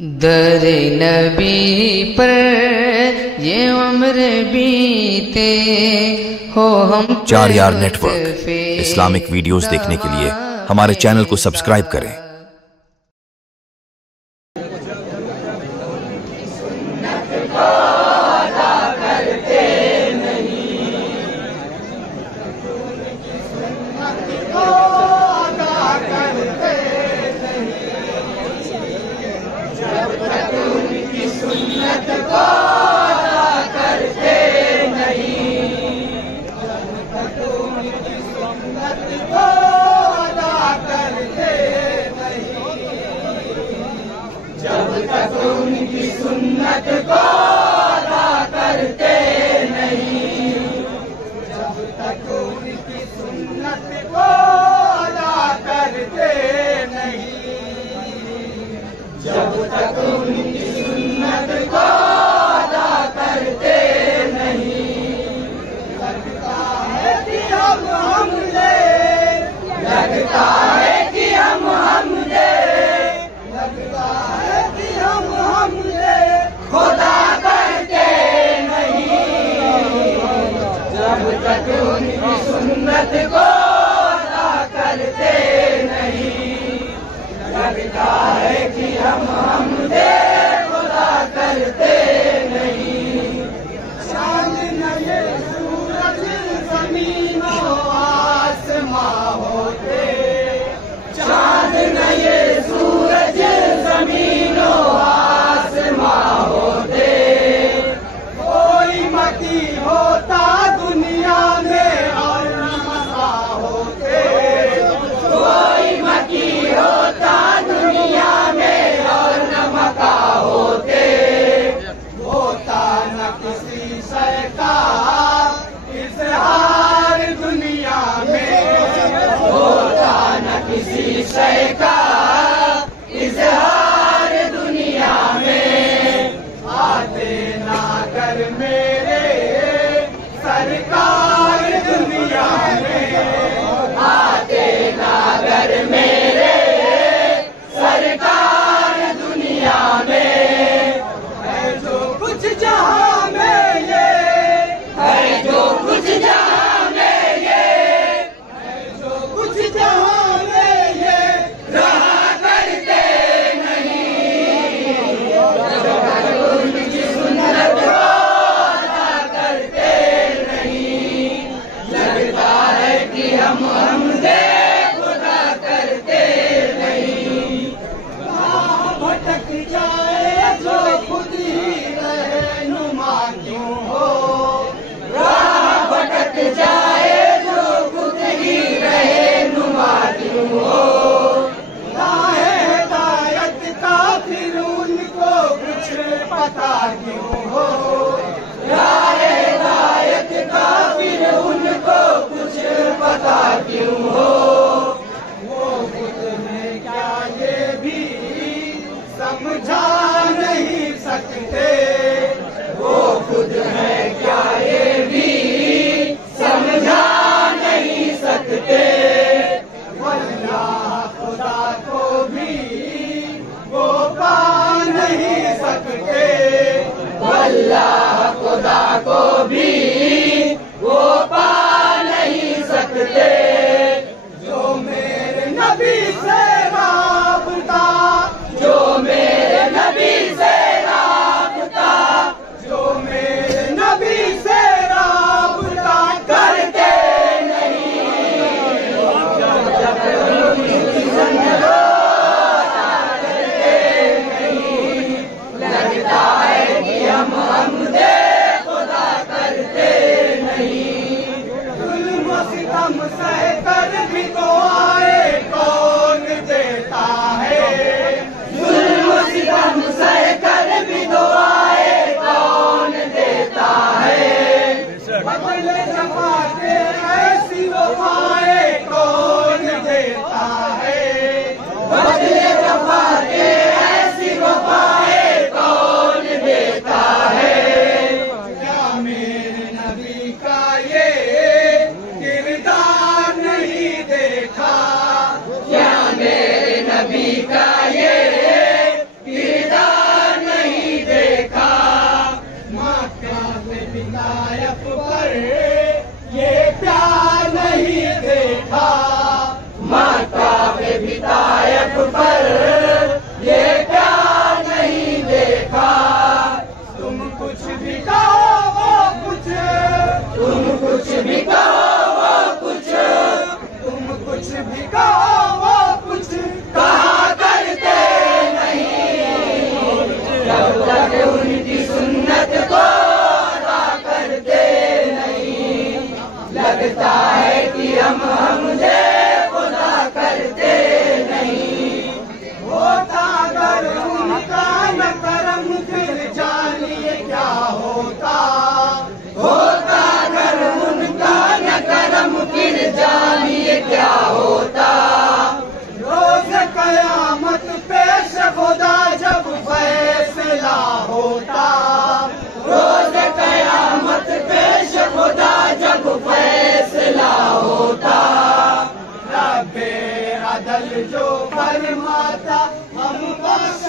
दर नबी पर ये उम्र बीते हो हम। चार नेटवर्क इस्लामिक वीडियोस देखने के लिए हमारे चैनल को सब्सक्राइब करें। लगता है कि हम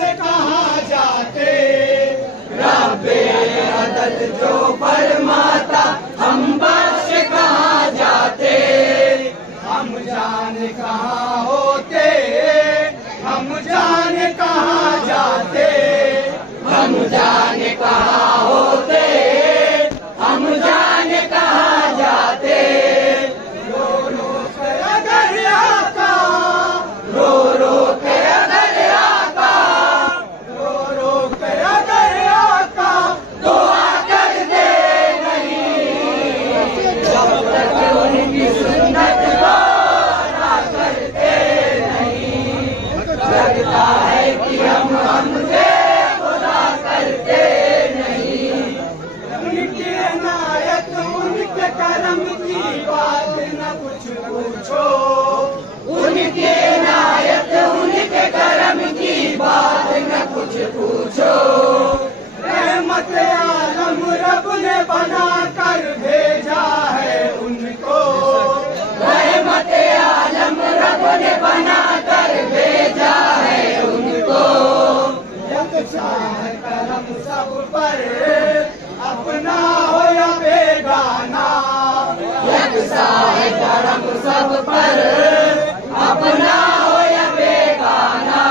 से कहाँ जाते, रब्बे अदल जो फरमाता हम बख्श कहाँ जाते, हम जाने कहाँ होते, हम जाने कहाँ जाते, हम जाने कहाँ होते, हम जाने कहाँ जाते। रो रो कर अगर आका, रो रो कर अगर आका, रो रो कर अगर आका दुआ कर दे नहीं, जब तक उनकी सुन्नत को अदा करते नहीं, लगता है कि हम हमसे खुदा करते नहीं। उनकी इनायत उनके करम की बात न कुछ पूछो, उनकी इनायत उनके करम की बात न कुछ पूछो। रहमत आलम रब ने बना कर भेजा है उनको, रहमत आलम रब ने बना कर भेजा है उनको। यकसा है करम सब पर अपना हो या बेगाना, यकसा है करम सब पर अपना हो या बेगाना।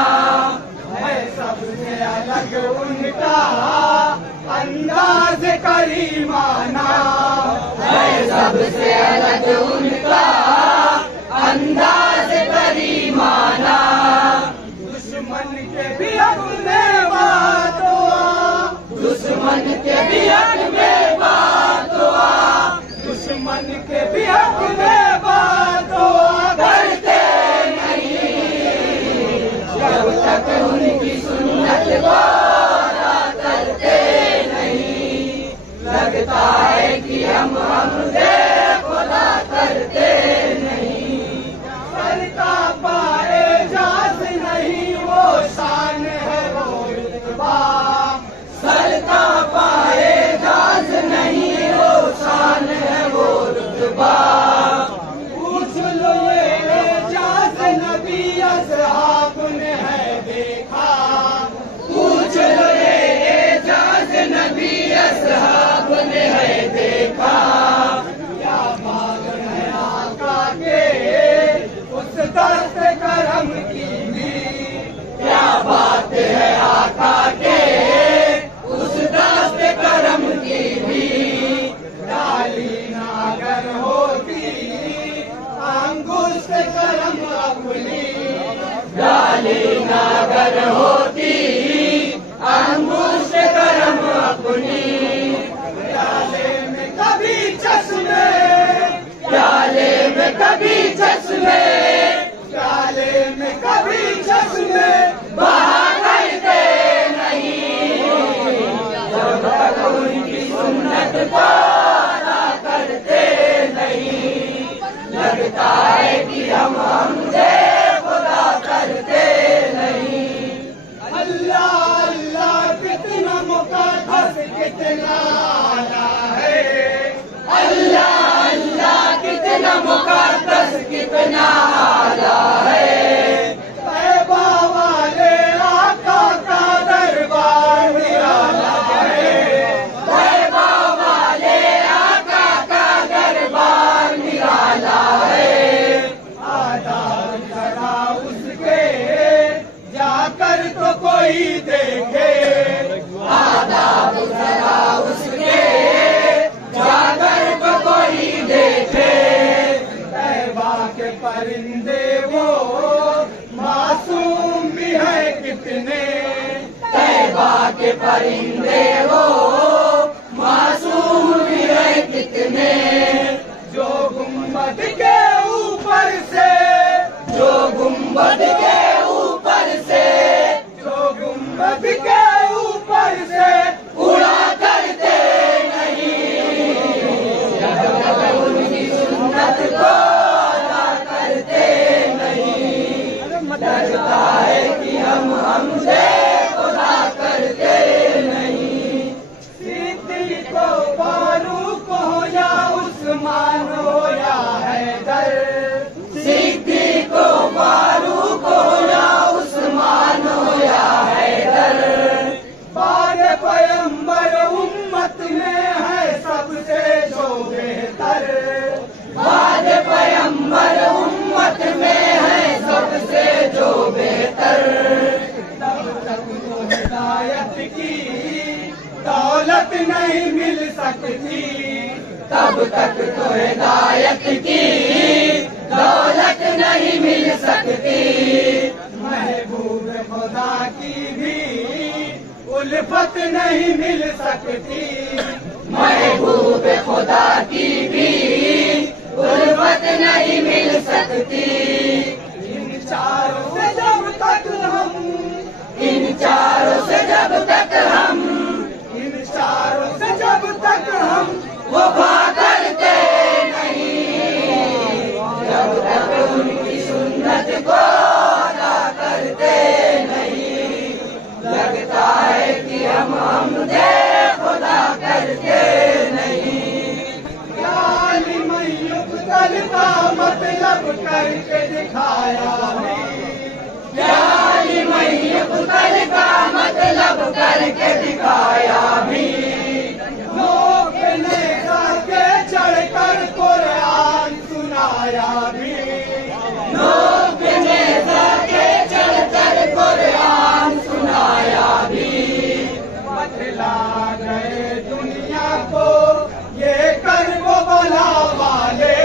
है सबसे अलग उनका अंदाज करीमाना, है सबसे अलग उनका अंदाज करीमाना। दुश्मन के भी हक में बात हुआ, दुश्मन के भी हक में बात हुआ, दुश्मन के भी हक में बात हुआ करते नहीं, जब तक उनकी सुन्नत को अदा करते नहीं, लगता है कि हम हमसे खुदा करते नहीं। सरका पाए जात नहीं वो शान है वो रुतबा, सरका पाए जात नहीं वो शान है वो रुतबा। पूछ लो ये जात नबी असहाब ने है देखा, पूछ लो ये जात नबी असहाब ने है देखा। क्या बात है आका के उस दस्त करम की भी, क्या बात है आका के उस दस्त करम की भी। डाली नागर होती अंगुष्ठ करम अपनी, डाली नागर होती अंगुष्ठ करम अपनी। प्याले में कभी चश्मे, प्याले में कभी चश्मे, प्याले में कभी चश्मे बहा करते नहीं, जब तक उनकी सुन्नत को अदा करते नहीं, लगता है कि हम हमसे खुदा करते नहीं। अल्लाह अल्लाह कितना मुक़द्दस कितना आला है, अल्लाह अल्लाह कितना मुक़द्दस कितना आला है। तैबा वाले आका का दरबार निराला है, तैबा वाले आका का दरबार निराला है। आदाब जरा उसके जाकर तो कोई देखे, आदाब जरा उसके जाकर तो कोई देखे। तैबा के परिंदे वो मासूम भी है कितने, तैबा के परिंदे वो मासूम भी है कितने। जो गुम्बद के ऊपर से, जो गुम्बद के ऊपर से, जो गुम्बद के ऊपर से उड़ा करते नहीं, जब तक उनकी सुन्नत को अदा करते नहीं, लगता है कि हम हमसे खुदा करते नहीं। सिद्दीक़ को फारूक हो या उस्मान हो या हैदर, सिद्दीक़ को फारूक हो या उस्मान हो या हैदर। हिदायत की दौलत नहीं मिल सकती, तब तक तो हिदायत की दौलत नहीं मिल सकती। महबूब खुदा की भी उल्फत नहीं मिल सकती, महबूब खुदा की भी उल्फत नहीं मिल सकती। इन चारों से जब तक हम, इन चारों से जब तक हम, इन चारों से जब तक हम वफा करते नहीं, जब तक उनकी सुन्नत को अदा करते नहीं, लगता है कि हम हमदे खुदा करते नहीं। क्या लिमन युब्तल का मतलब करके दिखाया है, क्या लिमन युब्तल का मतलब करके दिखाया भी। लोग ने जाके चढ़कर कुरान सुनाया भी, लोग ने जाके चढ़कर कुरान सुनाया भी। बतला गए दुनिया को ये कर्म बला वाले,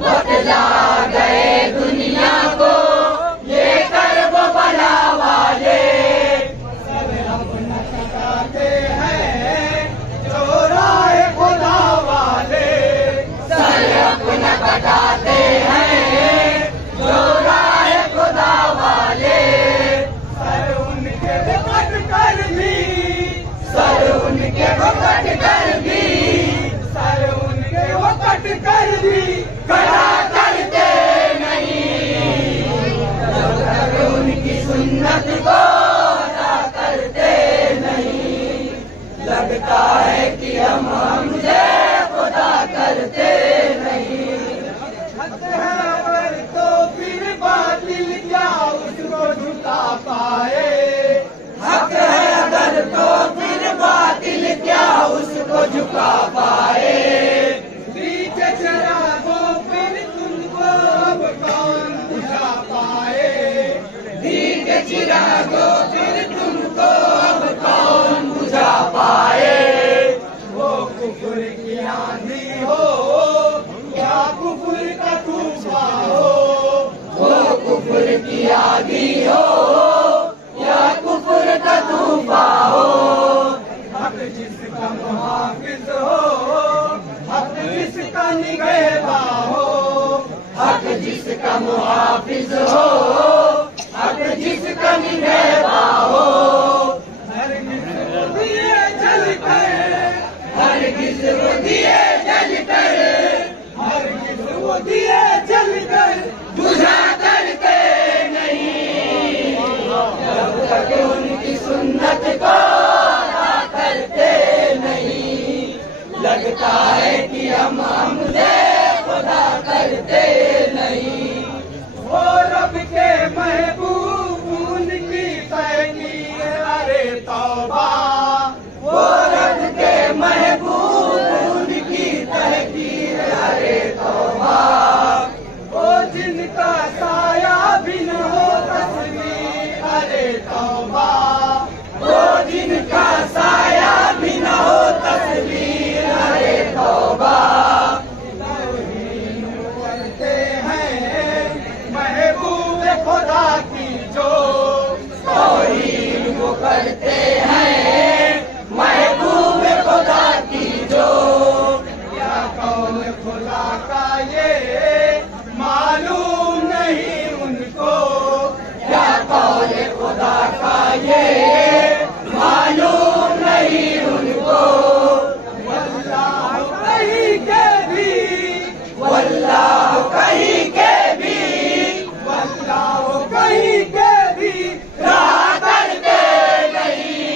बतला गए दुनिया को ये कर्म बला वाले। सर अपना कटाते हैं जो राह खुदा वाले, सर अपना कटाते हैं जो राह खुदा वाले। सर उनके कट कर भी, सर उनके कट कर भी, सर उनके कट कर भी खड़ा करते नहीं, जब तक उनकी सुन्नत को अदा करते नहीं। लगता है कि हम हमसे खुदा करते नहीं। हक है अगर तो फिर बातिल क्या उसको झुका पाए, हक है अगर तो फिर बातिल क्या उसको झुका पाए। पीछे चला दो फिर तुमको अब कौन बुझा पाए, पीछे चला दो फिर तुमको अब कौन बुझा पाए। वो कुफर की आंधी हो या कुफर का तूफान हो, वो कुफर की आंधी हो या कुफर का तूफान हो। हक जिसका मुहाफिज हो, हक जिसका निगहबा हो, हक जिसका मुहाफिज हो, हक जिसका निगहबा हो। हरगिज़ वो दिए जलकर, हरगिज़ वो दिए जलकर, हरगिज़ वो दिए जलकर बुझा करके नहीं, जब तक उनकी सुन्नत को अदा करते नहीं। लगता है कि हम हमसे खुदा करते नहीं। वो रब के महबूब उनकी तहकीर, अरे तौबा, वो रब के महबूब उनकी तहकीर, अरे तौबा। वो जिनका साया भी न हो तस्वीर, अरे तौबा, वो जिनका साया भी न हो तस्वीर, अरे तौबा। तौहीन करते हैं महबूब खुदा की जो, तौहीन वो करते हैं महबूब खुदा की जो। क्या कौल खुदा का ये मालूम नहीं उनको, क्या कौल खुदा का ये मालूम नहीं उनको। वल्लाह कहीं के भी, वल्लाह कहीं के भी, वल्लाह कहीं के भी रहा करते नहीं,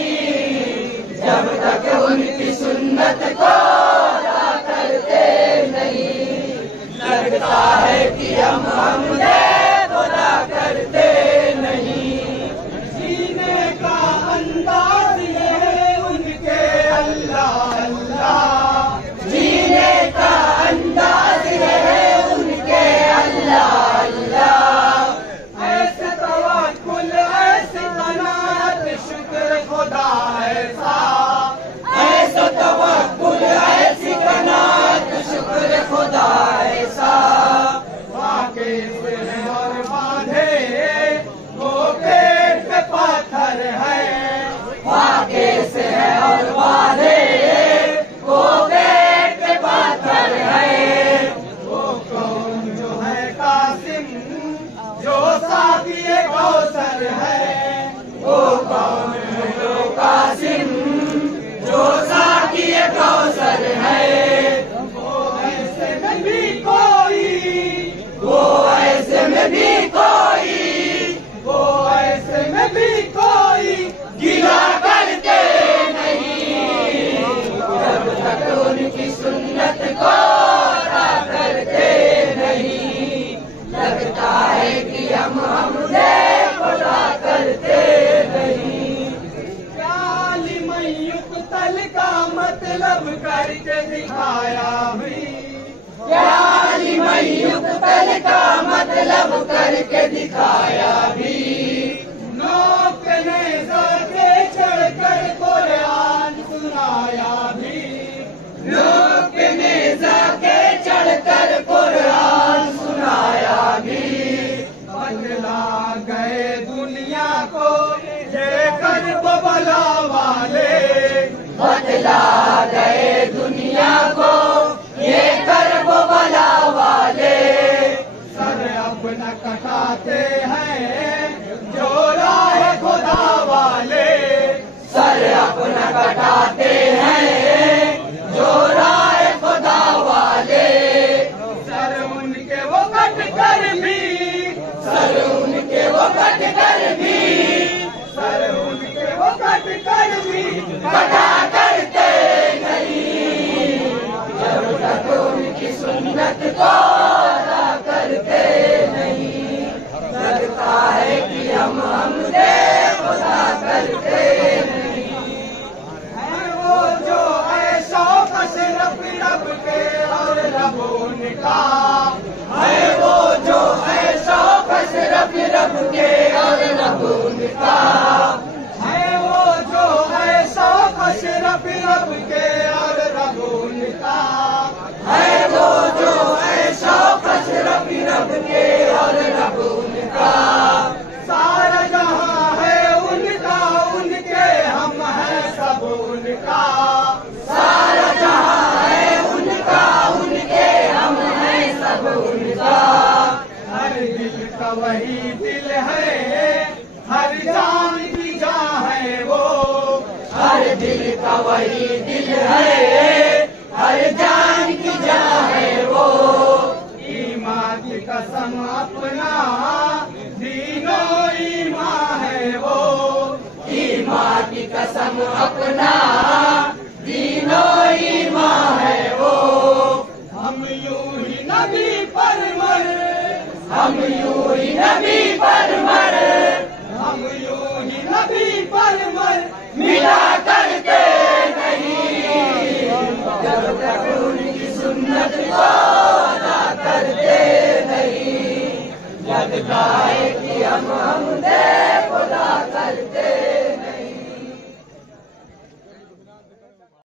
कौसर है, वो कौन है जो कासिम, जो साकी कौसर है। वो ऐसे में भी कोई, वो ऐसे में भी कोई, वो ऐसे में भी कोई गिला करते नहीं, जब तक उनकी सुन्नत को अदा करते नहीं। लगता है कि हम हमसे खुदा करते नहीं। प्याली मयुक्त तल का मतलब करके दिखाया भी, प्याली मयुक्त तल का मतलब करके दिखाया भी। नोक ने जाके चढ़कर कुरान सुनाया भी, नोक ने जाके चढ़कर कुरान सुनाया भी। बदला गए दुनिया को ये कर्ब बला वाले, बदला गए दुनिया को ये कर्ब बला वाले। सर अपना कटाते हैं जो राह खुदा वाले, सर अपना कटाते हैं जो राह खुदा वाले। सर उनके वो कट कर भी, सर उनके वो कट कर भी, सर उनके वो कट कर भी कटा करते नहीं, जब तक उनकी सुन्नत को अदा करते नहीं। लगता है कि हम हमसे खुदा करते नहीं। है वो जो ऐसा सिर्फ रब के और रब उनका, है वो जो ऐसा सिर्फ रब के और रब उनका, है वो जो ऐसा सिर्फ रब के और रब उनका, है वो जो ऐसा सिर्फ रब के और रब उनका। सारा जहां है उनका, उनके हम हैं सब उनका। सारा जहां है उनका, उनके हम हैं सब उनका। हर दिल का वही दिल है, हर जान की जान है वो, हर दिल का वही दिल है, हर जान की जान है वो। ईमान की कसम अपना दीनो ईमान है वो, ईमान की कसम अपना दीनो ईमान है वो। हम यूं ही नबी पर मर, हम यूं ही नबी पर मर, हम यूं ही नबी पर मर, मिला करते नहीं, जब तक उनकी सुन्नत को अदा करते नहीं। लगता है कि हम हमसे